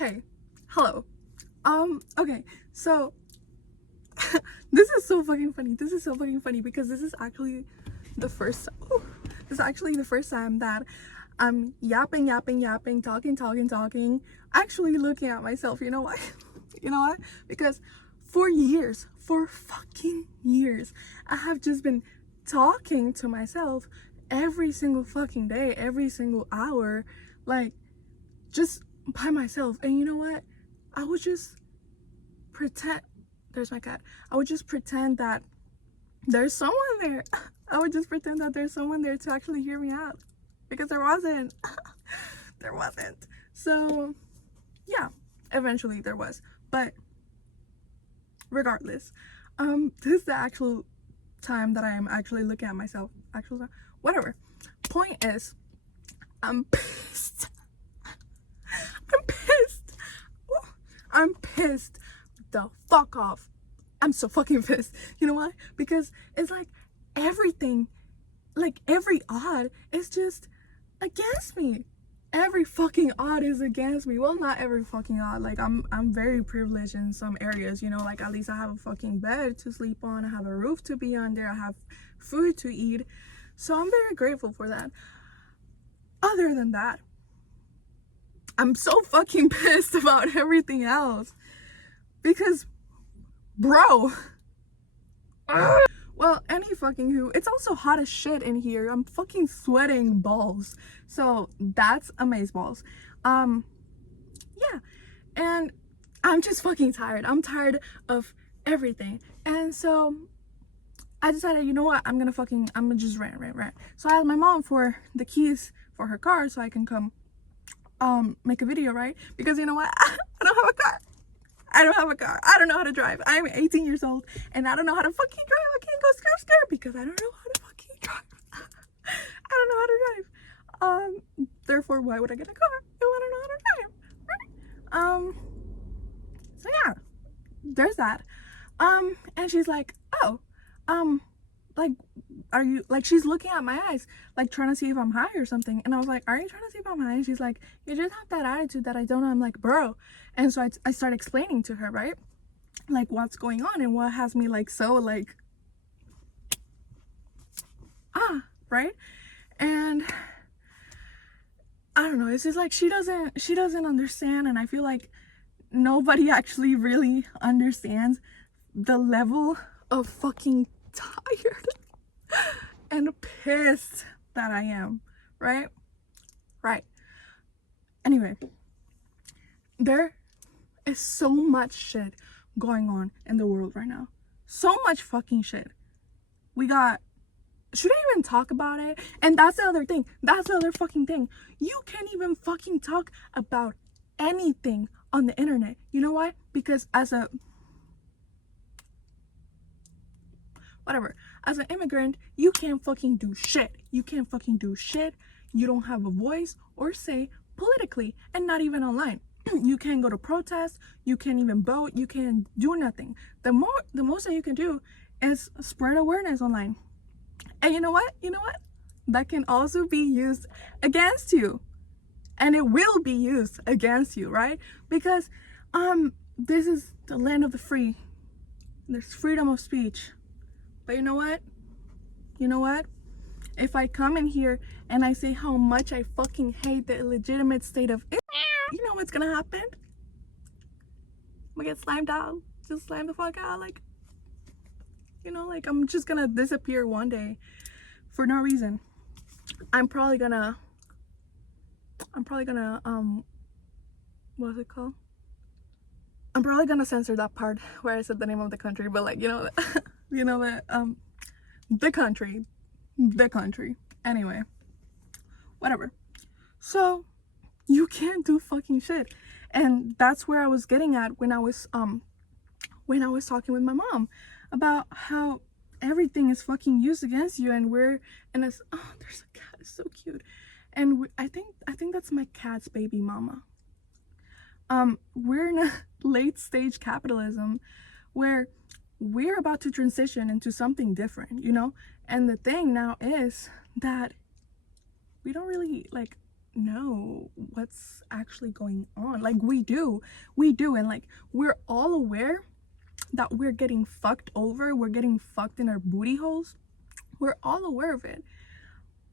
Hey, hello. Okay, so this is so fucking funny. This is so fucking funny because this is actually the first time that I'm yapping, talking, actually looking at myself. You know why? You know why? Because for fucking years, I have just been talking to myself every single fucking day, every single hour, like just by myself. And you know what? I would just pretend, there's my cat. I would just pretend that there's someone there. I would just pretend that there's someone there to actually hear me out, because there wasn't. There wasn't. So yeah, eventually there was. But regardless, this is the actual time that I am actually looking at myself. Actual time, whatever. Point is, I'm pissed. I'm pissed. I'm pissed the fuck off. I'm so fucking pissed. You know why? Because it's like everything, like every odd is just against me. Every fucking odd is against me. Well, not every fucking odd. Like I'm very privileged in some areas, you know, like at least I have a fucking bed to sleep on, I have a roof to be under, I have food to eat. So I'm very grateful for that. Other than that, I'm so fucking pissed about everything else. Because, bro. Well, any fucking who. It's also hot as shit in here. I'm fucking sweating balls. So that's amazeballs. Yeah. And I'm just fucking tired. I'm tired of everything. And so I decided, you know what? I'm gonna just rant. So I asked my mom for the keys for her car so I can come make a video, right? Because you know what? I don't have a car. I don't have a car. I don't know how to drive. I'm 18 years old and I don't know how to fucking drive. I can't go skirt because I don't know how to fucking drive. I don't know how to drive. Therefore, why would I get a car if I don't know how to drive? Right? So yeah, there's that. And she's like, oh, like, are you, like, she's looking at my eyes, like trying to see if I'm high or something. And I was like, are you trying to see if I'm high? And she's like, you just have that attitude that I don't know. I'm like, bro. And so I started explaining to her, right, like what's going on and what has me like so like right. And I don't know, it's just like she doesn't understand. And I feel like nobody actually really understands the level of fucking tired and pissed that I am, right? Anyway, there is so much shit going on in the world right now. So much fucking shit. Should I even talk about it? And that's the other thing. That's the other fucking thing. You can't even fucking talk about anything on the internet. You know why? Because as an immigrant, you can't fucking do shit. You can't fucking do shit. You don't have a voice or say politically, and not even online. You can't go to protests. You can't even vote. You can't do nothing. The most that you can do is spread awareness online. And you know what? That can also be used against you. And it will be used against you, right? Because this is the land of the free. There's freedom of speech. But you know what? If I come in here and I say how much I fucking hate the illegitimate state of Israel, you know what's gonna happen? I'm gonna get slimed out. Just slime the fuck out. Like, you know, like I'm just gonna disappear one day for no reason. I'm probably gonna what's it called? I'm probably gonna censor that part where I said the name of the country, but like, you know that the country. Anyway, whatever. So you can't do fucking shit. And that's where I was getting at when I was talking with my mom about how everything is fucking used against you. And we're in a, oh, there's a cat, it's so cute. And I think that's my cat's baby mama. We're in a late stage capitalism where we're about to transition into something different, you know? And the thing now is that we don't really, like, know what's actually going on. Like, we do, and like, we're all aware that we're getting fucked over, we're getting fucked in our booty holes, we're all aware of it,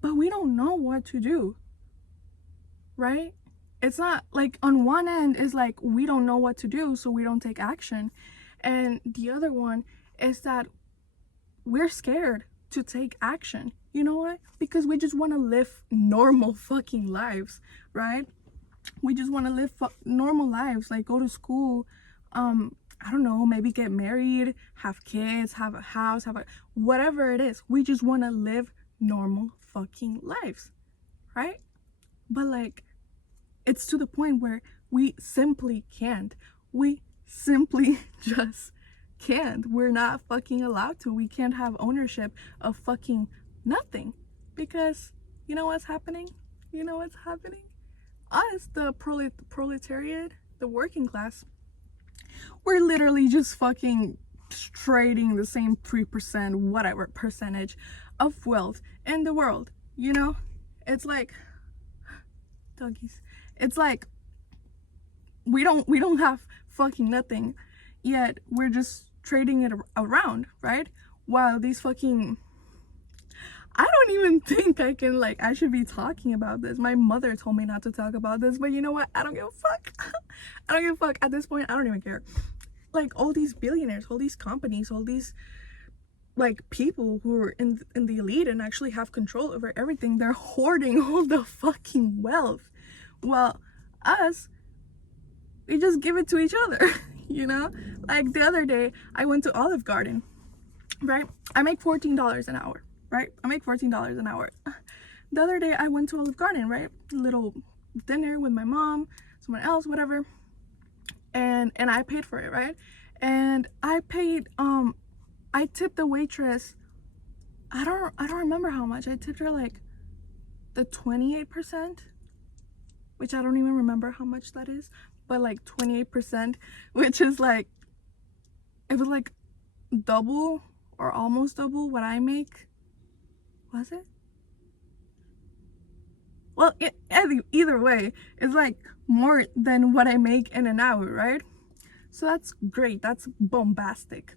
but we don't know what to do, right? It's not like, on one end is like, we don't know what to do, so we don't take action, and the other one is that we're scared to take action. You know why? Because we just want to live normal fucking lives, right? We just want to live normal lives, like go to school, I don't know, maybe get married, have kids, have a house, have a whatever it is. We just want to live normal fucking lives, right? But like, it's to the point where we simply can't. We simply just can't. We're not fucking allowed to. We can't have ownership of fucking nothing, because you know what's happening? You know what's happening? Us, the proletariat, the working class, we're literally just fucking trading the same 3%, whatever percentage of wealth in the world. You know, it's like, doggies, it's like we don't have fucking nothing, yet we're just trading it around, right? While these fucking, I don't even think I should be talking about this. My mother told me not to talk about this, but you know what? I don't give a fuck. I don't give a fuck. At this point, I don't even care. Like, all these billionaires, all these companies, all these like people who are in the elite and actually have control over everything, they're hoarding all the fucking wealth. Well, us, we just give it to each other, you know? Like, the other day, I went to Olive Garden, right? I make $14 an hour. Right? I make $14 an hour. The other day I went to Olive Garden, right? Little dinner with my mom, someone else, whatever. And I paid for it, right? And I paid, I tipped the waitress, I don't remember how much. I tipped her like the 28%, which I don't even remember how much that is, but like 28%, which is like, it was like double or almost double what I make. Was it? Well, either way, it's like more than what I make in an hour, right? So that's great. That's bombastic.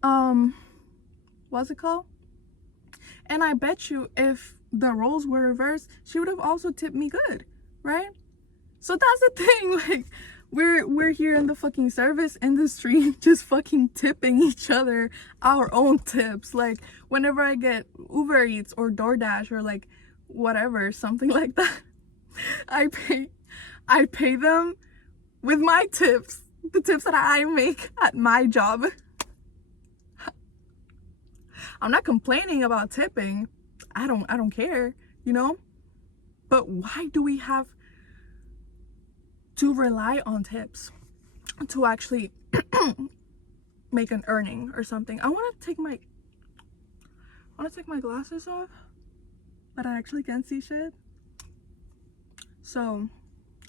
What's it called? And I bet you if the roles were reversed, she would have also tipped me good, right? So that's the thing. Like, we're here in the fucking service industry just fucking tipping each other our own tips. Like, whenever I get Uber Eats or DoorDash or like whatever, something like that, I pay them with my tips, the tips that I make at my job. I'm not complaining about tipping. I don't care, you know? But why do we have to rely on tips to actually make an earning or something? I want to take my glasses off, but I actually can't see shit, so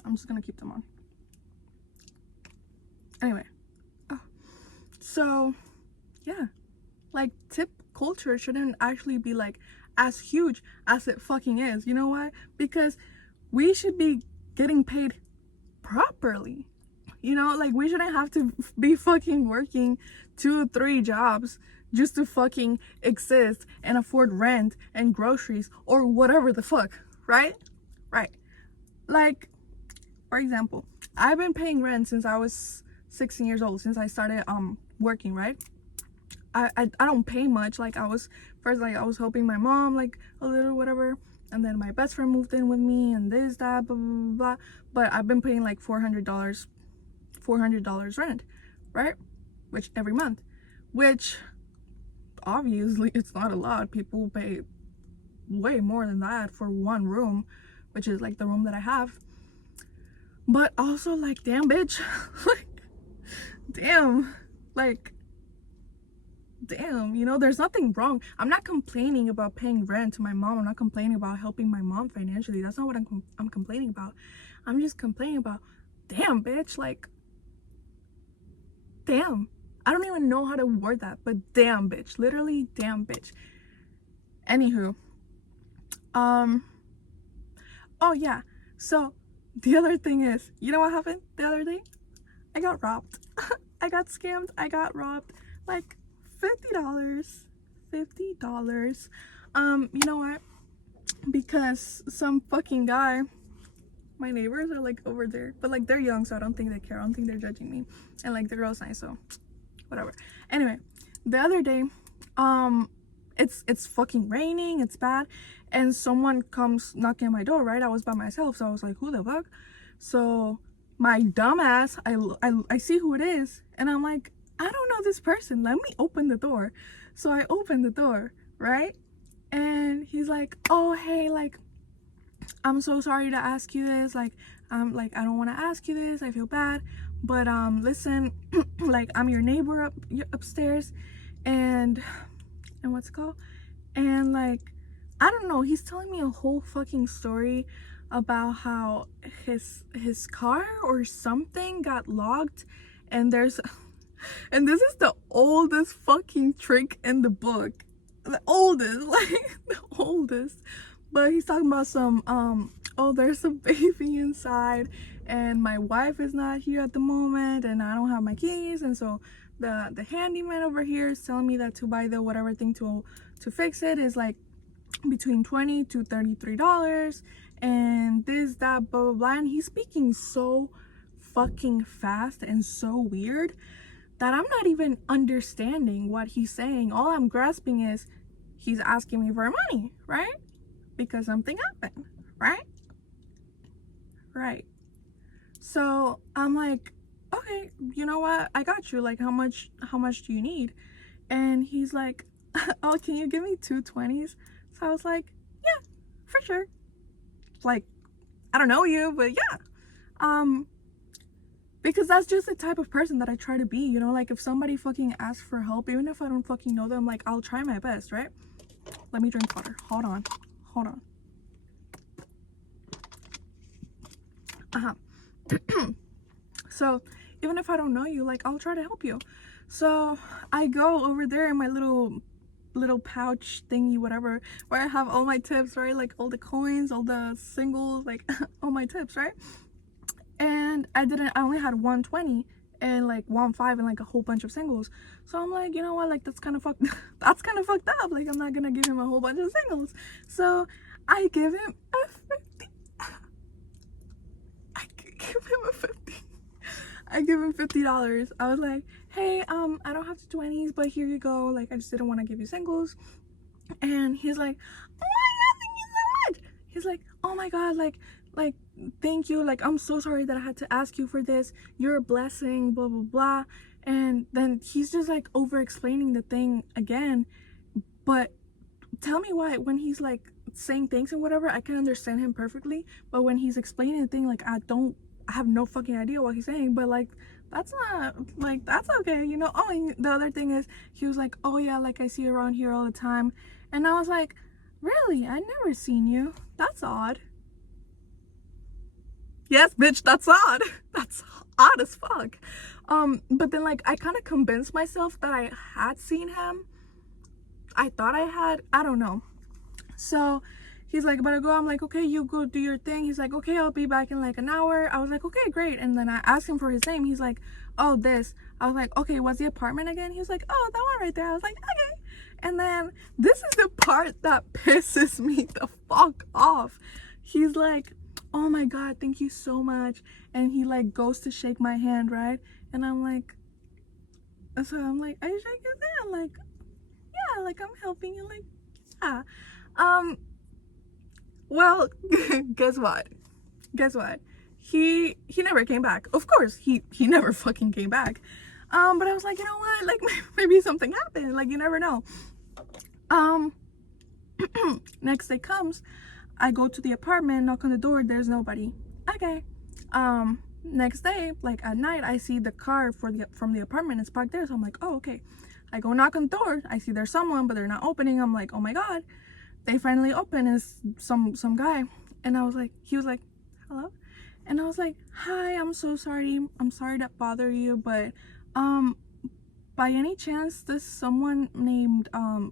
I'm just gonna keep them on anyway. So yeah, like, tip culture shouldn't actually be like as huge as it fucking is. You know why? Because we should be getting paid properly, you know? Like, we shouldn't have to be fucking working 2 or 3 jobs just to fucking exist and afford rent and groceries or whatever the fuck, right? Like, for example, I've been paying rent since I was 16 years old, since I started working, right? I don't pay much. Like, I was helping my mom like a little, whatever, and then my best friend moved in with me and this, that, blah, blah, blah, blah. But I've been paying like $400 rent, right? Which every month, which obviously it's not a lot. People pay way more than that for one room, which is like the room that I have. But also, like, damn, bitch. Like, damn, you know, there's nothing wrong. I'm not complaining about paying rent to my mom. I'm not complaining about helping my mom financially. That's not what I'm complaining about. I'm just complaining about, damn, bitch, like, damn. I don't even know how to word that, but damn, bitch. Literally, damn, bitch. Anywho, oh yeah, So the other thing is, you know what happened the other day? I got robbed. I got scammed. I got robbed. Like $50. $50. You know what? Because some fucking guy, my neighbors are like over there, but like they're young, so I don't think they care. I don't think they're judging me. And like the girl's nice, so whatever. Anyway, the other day, it's fucking raining, it's bad, and someone comes knocking on my door, right? I was by myself, so I was like, who the fuck? So my dumbass, I see who it is, and I'm like, I don't know this person, let me open the door. So I open the door, right? And he's like, oh hey, like, I'm so sorry to ask you this, like I don't want to ask you this, I feel bad, but listen, like I'm your neighbor upstairs, and what's it called, and like I don't know, he's telling me a whole fucking story about how his car or something got locked, and there's and this is the oldest fucking trick in the book, the oldest, like the oldest. But he's talking about some oh, there's a baby inside and my wife is not here at the moment and I don't have my keys, and so the handyman over here is telling me that to buy the whatever thing to fix it is like between $20 to $33, and this, that, blah blah blah. And he's speaking so fucking fast and so weird that I'm not even understanding what he's saying. All I'm grasping is he's asking me for money, right? Because something happened, right? Right. So I'm like, okay, you know what? I got you. Like, how much do you need? And he's like, oh, can you give me 2 20s? So I was like, yeah, for sure. Like, I don't know you, but yeah. Because that's just the type of person that I try to be, you know? Like, if somebody fucking asks for help, even if I don't fucking know them, like, I'll try my best, right? Let me drink water. Hold on. So even if I don't know you, like, I'll try to help you. So I go over there in my little pouch thingy, whatever, where I have all my tips, right? Like all the coins, all the singles, like all my tips, right? And I only had 120 and like 1 5 and like a whole bunch of singles. So I'm like, you know what, like that's kind of fucked up. Like, I'm not gonna give him a whole bunch of singles. So I give him a 50. I give him a 50. I give him $50. I was like, hey, I don't have the 20s, but here you go. Like, I just didn't want to give you singles. And he's like, oh my god, thank you so much. He's like, oh my god, like thank you. Like, I'm so sorry that I had to ask you for this. You're a blessing, blah blah blah. And then he's just like over explaining the thing again. But tell me why when he's like saying thanks and whatever, I can understand him perfectly, but when he's explaining the thing, like I have no fucking idea what he's saying. But like, that's not, like, that's okay, you know. Oh, and the other thing is, he was like, oh yeah, like I see you around here all the time. And I was like, really? I never seen you. That's odd. Yes, bitch, that's odd. That's odd as fuck. But then like I kind of convinced myself that I had seen him. I thought I had, I don't know. So he's like, better go. I'm like, okay, you go do your thing. He's like, okay, I'll be back in like an hour. I was like, okay, great. And then I asked him for his name. He's like, oh, this. I was like, okay, what's the apartment again? He was like, oh, that one right there. I was like, okay. And then this is the part that pisses me the fuck off. He's like, oh my god, thank you so much. And he like goes to shake my hand, right? And I'm like, so I'm like, I shake his hand, like, yeah, like I'm helping you, like, yeah. Well, guess what? He never came back. Of course, he never fucking came back. But I was like, you know what? Like, maybe something happened. Like, you never know. Next day comes, I go to the apartment, knock on the door, there's nobody. Okay. Next day, like at night, I see the car from the apartment, it's parked there. So I'm like, oh, okay. I go knock on the door, I see there's someone, but they're not opening. I'm like, oh my god. They finally open. It's some guy. And I was like, he was like, hello? And I was like, hi, I'm so sorry. I'm sorry to bother you, but by any chance does someone named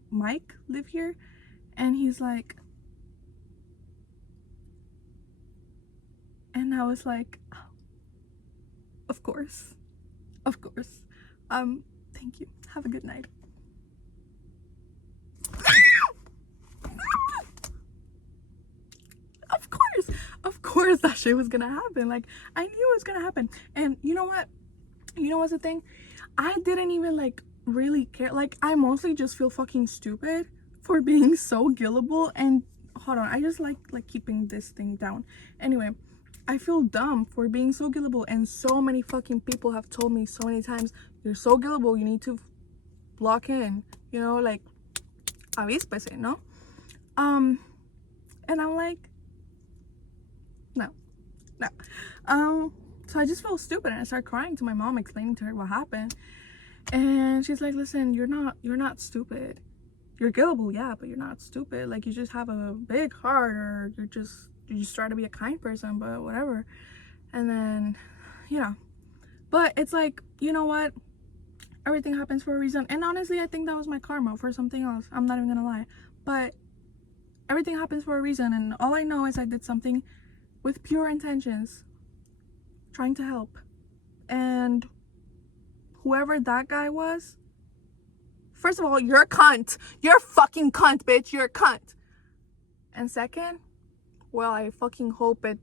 Mike live here? And he's like, And I was like, oh, of course. Of course. Thank you. Have a good night. Of course that shit was gonna happen. Like, I knew it was gonna happen. And you know what? You know what's the thing? I didn't even like really care. Like, I mostly just feel fucking stupid for being so gullible. And hold on, I just like keeping this thing down. Anyway, I feel dumb for being so gullible, and so many fucking people have told me so many times, you're so gullible, you need to lock in, you know, like, avíspese, no? And I'm like, no. So I just felt stupid, and I started crying to my mom, explaining to her what happened. And she's like, listen, you're not stupid. You're gullible, yeah, but you're not stupid. Like, you just have a big heart, or you just try to be a kind person, but whatever. And then, you know, but it's like, you know what? Everything happens for a reason. And honestly, I think that was my karma for something else. I'm not even gonna lie. But everything happens for a reason, and all I know is I did something with pure intentions, trying to help. And whoever that guy was, first of all, you're a cunt. You're a fucking cunt, bitch. You're a cunt. And second, well, I fucking hope it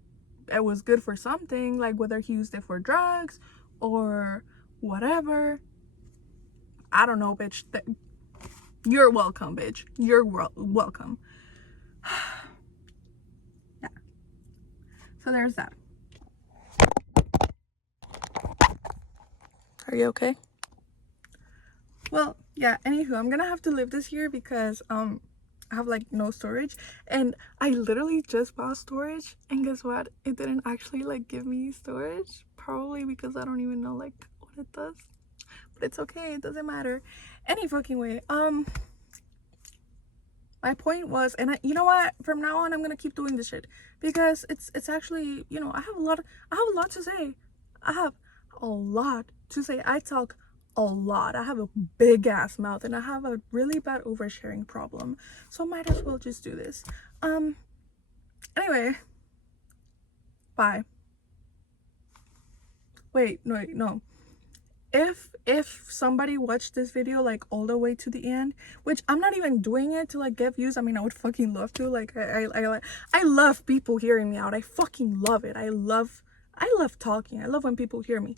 was good for something, like whether he used it for drugs or whatever. I don't know, bitch. You're welcome, bitch. You're welcome. Yeah. So there's that. Are you okay? Well, yeah, anywho, I'm gonna have to leave this here because I have like no storage, and I literally just bought storage, and guess what? It didn't actually like give me storage, probably because I don't even know like what it does. But it's okay, it doesn't matter. Any fucking way. My point was, and you know what? From now on, I'm gonna keep doing this shit because it's actually, you know, I have a lot to say. I have a lot to say. I talk a lot. I have a big ass mouth, and I have a really bad oversharing problem. So might as well just do this. Anyway, bye. Wait, no. If somebody watched this video like all the way to the end, which I'm not even doing it to like get views. I mean, I would fucking love to. Like, I love people hearing me out. I fucking love it. I love talking. I love when people hear me,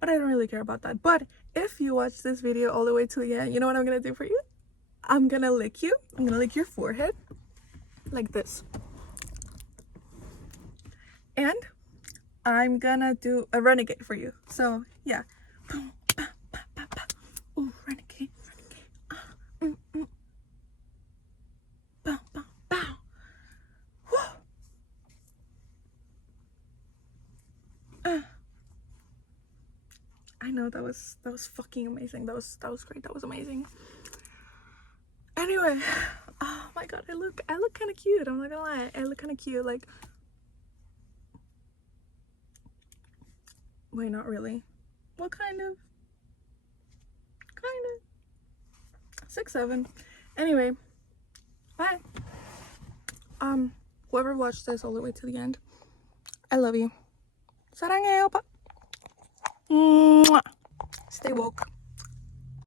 but I don't really care about that. But if you watch this video all the way to the end, you know what I'm gonna do for you? I'm gonna lick you. I'm gonna lick your forehead like this, and I'm gonna do a renegade for you. So yeah. Ooh, renegade. Bow, bow, bow. I know that was fucking amazing. That was great. That was amazing. Anyway, oh my god, I look kind of cute. I'm not gonna lie, I look kind of cute. Like, wait, not really. What kind of? 6'7". Anyway, bye. Whoever watched this all the way to the end, I love you. 사랑해요. Stay woke.